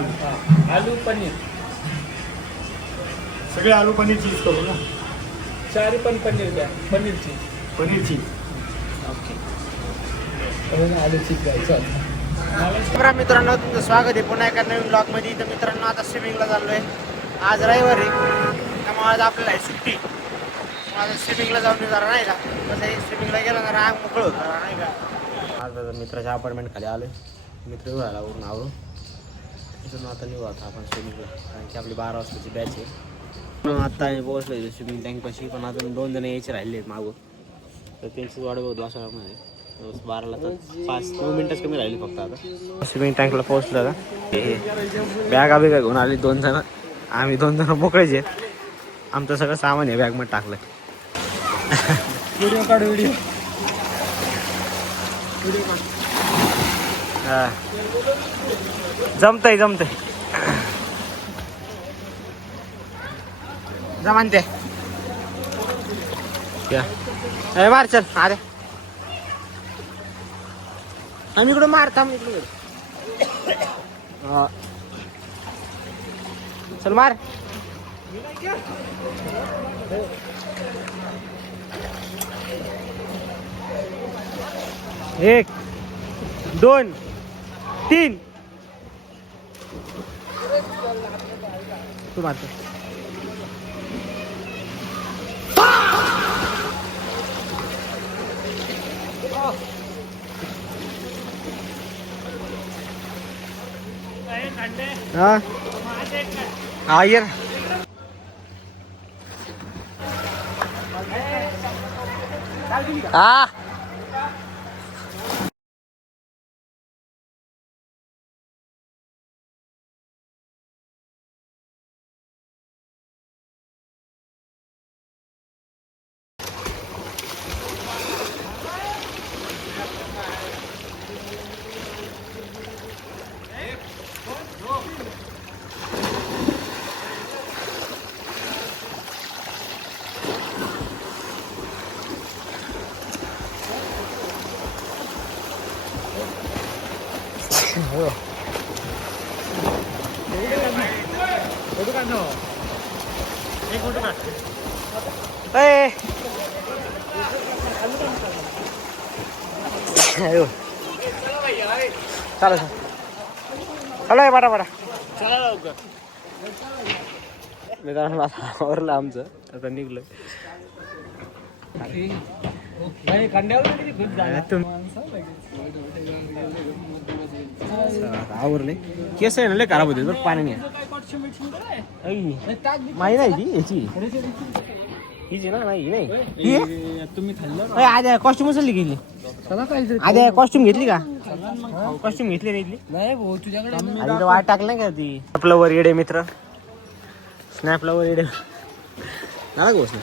आलू आलू पनीर सगळे आलू पनीर चीज करू ना. चारी पण पनीर द्या पनीरची पनीर चीज. ओके आलू चीज द्यायचं मित्रांनो तुमचं स्वागत आहे पुन्हा एका नवीन ब्लॉगमध्ये. तर मित्रांनो आता स्विमिंगला चाललो आहे. आज रविवार आहे त्यामुळे आज आपल्याला आहे सुट्टी. आज स्विमिंगला जाऊन जरा नाही का कसं आहे स्विमिंगला गेला जरा आग मोकळं होतं जरा नाही का. आज मित्राच्या अपार्टमेंट खाली आलो आहे. मित्र राहिला वरून आवरून तिथून आता निघू आता आपण स्विमिंगला कारण की आपली 12 वाजताची बॅच आहे. आत्ता आम्ही पोहोचलो आहे स्विमिंग टँकपाशी पण अजून 2 जण यायचे राहिले आहेत मागून तर त्यांची वाट बघतो असं मध्ये 12ला तर 5-9 मिनटच कमी राहिली फक्त. आता स्विमिंग टँकला पोहोचलो का बॅगा बिगा घेऊन आली 2 जण. आम्ही 2 जण मोकळेच आहेत. आमचं सगळं सामान आहे बॅगमध्ये टाकलं. व्हिडिओ काढ व्हिडिओ हां जमतंय जमानते या मार चल अरे आम्ही इकडं मार थांब इकडे चल मार. 1 2 3 तू मारतो. हा ये हा चालेल चला आहे बडा चला लवकर मित्रांनो आवरलं आमचं आता निघलं. आवरले केस आहे ना लय खराब होते बरं पाण्याने. माही नाही ती याची हिची ना नाही तुम्ही खाल्लं आधी कॉस्ट्युम उचलली गेली. आधी कॉस्ट्युम घेतली का कॉस्ट्युम घेतली नाही नाही भाऊ तुझ्याकडे वाट टाकलं का ती. स्नॅपला वर येडे मित्र स्नॅपला वर येडे ना गोष्ट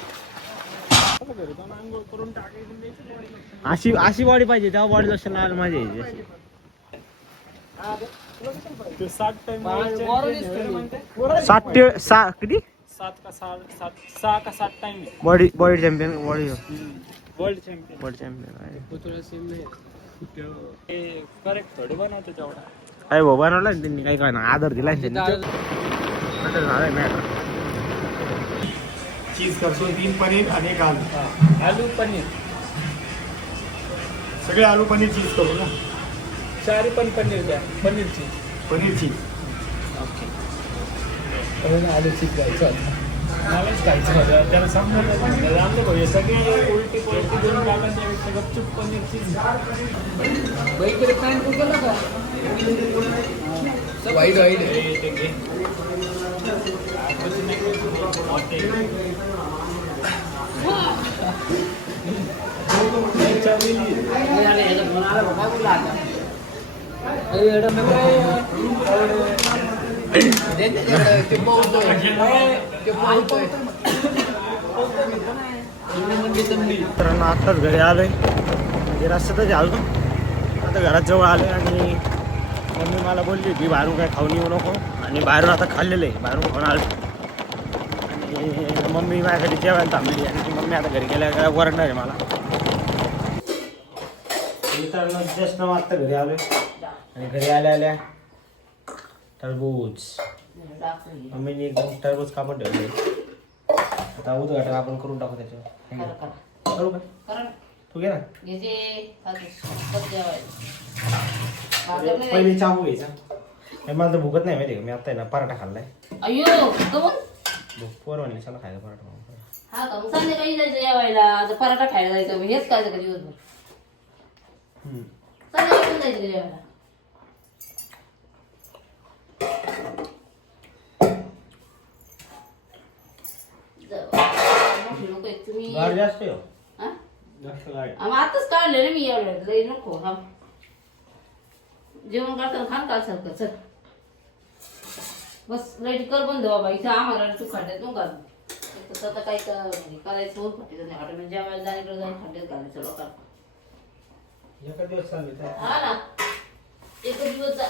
अशी बॉडी पाहिजे तेव्हा बॉडी लक्षण लावायला मजा यायची. 60 किती 6 का 7 time body champion world champion correct थोडे बनवतो तेवढा काय भाऊ बनवला ना त्यांनी काही काय ना आदर दिला चीज करतो 3 पनीर आणि 1 आलू. आलू पनीर सगळे आलू पनीर चीज करू ना. चारी पण पनीर द्या पनीरची पनीर चीज. ओके आलू चीज द्यायचं मलाच खायचं होतं त्याला समजलं आमचं भाऊ सगळी उलटी पलटी दोन टाकांच्या गपचूप पनीर चीज वाईट आत्ताच घरी आलोय म्हणजे रस्त्यातच आलो आता घरात जवळ आलोय आणि मम्मी मला बोलली की बाहेरून काय खाऊन येऊ नको आणि बाहेरून आता खाल्लेलं आहे बाहेरून खाऊन आलो आणि मम्मी माझ्यासाठी जेवायला थांबली आणि मम्मी आता घरी गेल्या वरडणार आहे मला. मित्रांनो जस्ट आत्ता घरी आलोय आणि घरी आल्या टरबूज मम्मीने एकदम टरबूज कापून ठेवले. आता उद्घाटन आपण करून टाकू त्याच्यावर. करू का? तू घे ना. पहिले चाकू घ्यायचा. मला तर भुकत नाही माहिती का, मी आता आहे ना पराठा खाल्लाय. पोर म्हणले चला खायला पराठा. हा का मग संध्याकाळी जायचं जेवायला, आता पराठा खायला जायचं, हेच खायचं का दिवसभर? संध्याकाळी पण जायचं का जेवायला? मोठी लोक आहेत तुम्ही. गाड जास्त आहे हो. हा? जास्त गाड. आम्ही आताच काढले ना मी एवढ्या लई नको हा. जेवण करताना खान काल सारखं चल बस लाईट कर बंद बाबा, इथं आम्हाला तू खड्ड्यात नको घालू. आता काय करायचं होत फटे नाही हॉटेल जेवायला जायला जाऊन खड्ड्यात घालायचं लोकांना. एका दिवस चालले हा ना एक दिवस जा,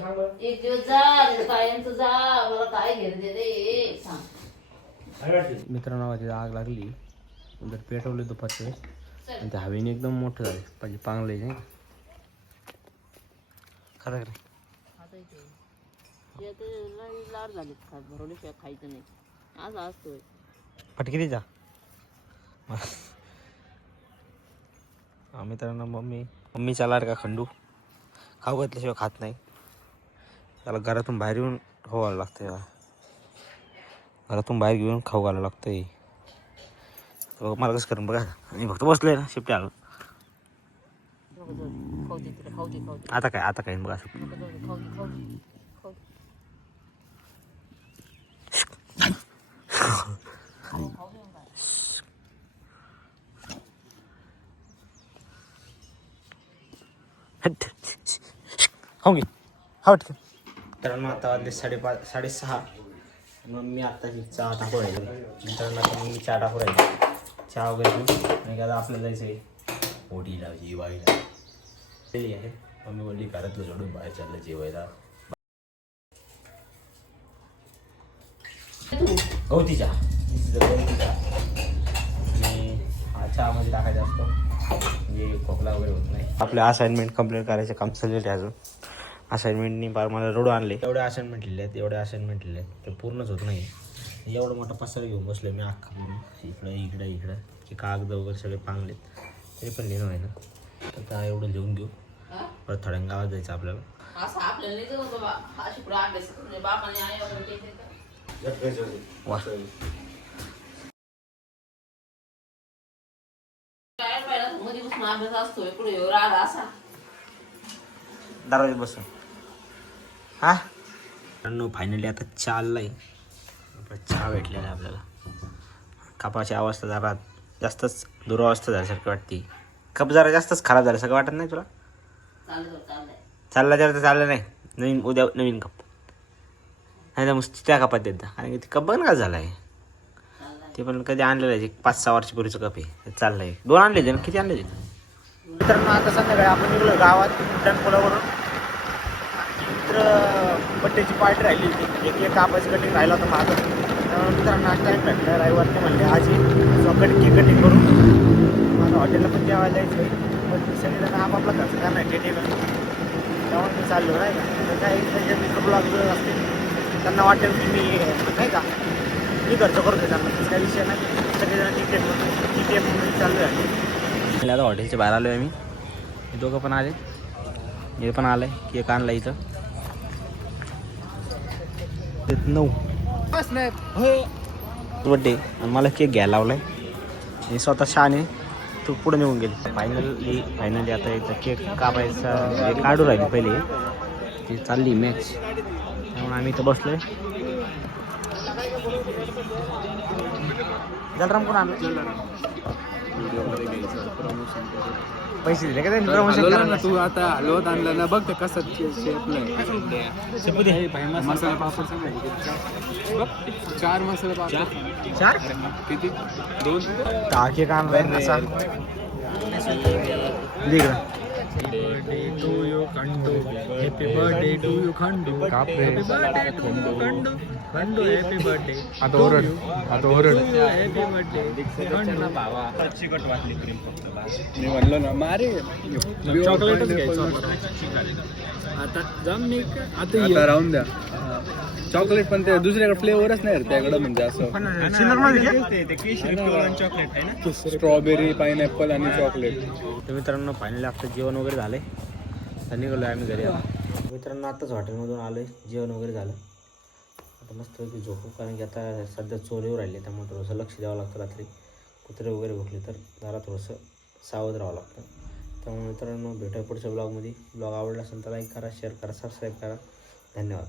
सांग. एक दिवस जा कायमचं जा, मला काय घेणं दे सांग. मित्रांनो आग लागली, नंतर पेटवले दुपारचे आणि त्या हवेने एकदम मोठं झाले पाहिजे पांगले नाही खरं खरं. लाड झाले भरवल्याशिवाय खायचं नाही आज असतोय. फटके दे जा. मित्रांनो मम्मीचा लाडका खंडू खाऊ घातल्याशिवाय खात नाही. त्याला घरातून बाहेर येऊन खाऊ घालावं लागतं. घरातून बाहेर घेऊन खाऊ घालावं लागतंय. मला कसं करून बघा, मी फक्त बसलोय ना शिफ्टी आलो. आता काय बघा मित्रांनो आता वाजले 5:30 6:30. मग मी आता चहा टाकू राहिलो. मित्रांनो आता मी चहा टाकू राहिलो. चहा वगैरे घेऊन आणि आता आपल्याला जायचं आहे ओटीला जेवायला. ते आहे मम्मी बोलली घरातलं सोडून बाहेर चाललं जेवायला. गवती चहा आणि हा चहामध्ये टाकायचा असतो म्हणजे खोकला वगैरे होत नाही. आपले असाइनमेंट कंप्लीट करायचं काम चाललेलं आहे. अजून असाइनमेंटनी बार मला रोड आणले. एवढे असाइनमेंट लिहिले आहेत ते पूर्णच होत नाही. एवढा मोठा पसारा घेऊन बसलो मी अख्खा पूर्ण इकडं की कागद वगैरे सगळे पांगलेत तरी पण लिहिणं आहे ना. आता एवढं लिहून घेऊ, परत थोड्या गावात जायचं आपल्याला. असं आपल्याला नाही जमत बाबा, अशी पुढे अभ्यास म्हणजे बापाने आई वगैरे मध्ये बसून अभ्यास असतोय पुढे राहिला असा दरवाजा बसून. हा फायनली आता चाललाय. चहा भेटलेला आहे आपल्याला. कपाची अवस्था जरा जास्तच दुरावस्था झाल्यासारखी वाटते. कप जरा जास्तच खराब झाल्यासारखं वाटत नाही तुला? चालला तर चाललं नाही. उद्या नवीन कप नाही तर मग त्या कपात देत जा. आणि ते कप बघ ना झाला आहे. ते पण कधी आणलेलं आहे 5-6 वर्षापूर्वीचं कप आहे. चाललं आहे. 2 आणले ते ना, किती आणले तिथं? तर मग आता संध्याकाळी आपण निघलो गावात पुलावरून. मित्र बड्डेची पार्टी राहिली होती. एक कापाची कटिंग राहिला होता माझं. मित्रांना आज टाईम भेटला रविवार. ते म्हणले आज केक कटिंग करून माझं हॉटेलला पण जेवायला जायचं आहे. पण सगळेजण आपापला खर्च करणार आहे केटीला. तेव्हा मी चाललो नाही का. तर काही त्याचे मित्र ब्लॉग असतील त्यांना वाटेल की मी नाही का मी खर्च करतो त्यांना. तसं काही विषय नाही. सगळेजण टी म्हणून चाललो आहे. आता हॉटेलच्या बाहेर आलो आहे मी. हे दोघं पण आले. हे पण आलं आहे. केक आणला इथं 9 बड्डे आणि मला केक घ्यायला लावला आहे. आणि स्वतः शहाणे तू पुढे निघून गेली. फायनली आता इथं केक कापायचा हे काढू राहिली पहिले. ती चालली मॅच म्हणून आम्ही इथं बसलो आहे. जलराम कोण आणलं? पैसे दिले का त्यांनी प्रमोशन करायला? तू आता हलवत आणला ना बघ कसं मसाला पापड 4 मसाला पापड 4 किती 2 टाके काम असा देख birthday to you Khandu happy birthday to you Khandu happy birthday to you Khandu Khandu happy birthday आता ओरड हॅपी बर्थडे खंडू भावा चिकट वाटली क्रीम फक्त मी म्हणलो ना मारे चॉकलेटच घ्यायचं आता जाम मी आता आता राहून द्या. चॉकलेट पण ते दुसऱ्याकडे फ्लेवरच नाही रे त्याकडं, म्हणजे असं स्ट्रॉबेरी पाइनएप्पल आणि चॉकलेट. तर मित्रांनो फायनली आपलं जेवण वगैरे झालंय. तर निघालो आहे आम्ही घरी आता. मित्रांनो आत्ताच हॉटेलमधून आलोय, जेवण वगैरे झालं. आता मस्तपैकी झोपू, कारण की आता सध्या चोरीवर राहिले, त्यामुळे थोडंसं लक्ष द्यावं लागतं. रात्री कुत्रे वगैरे भुकले तर जरा थोडंसं सावध राहावं लागतं. त्यामुळे मित्रांनो भेटूया पुढच्या ब्लॉगमध्ये. ब्लॉग आवडला असेल तर लाईक करा, शेअर करा, सबस्क्राईब करा. धन्यवाद.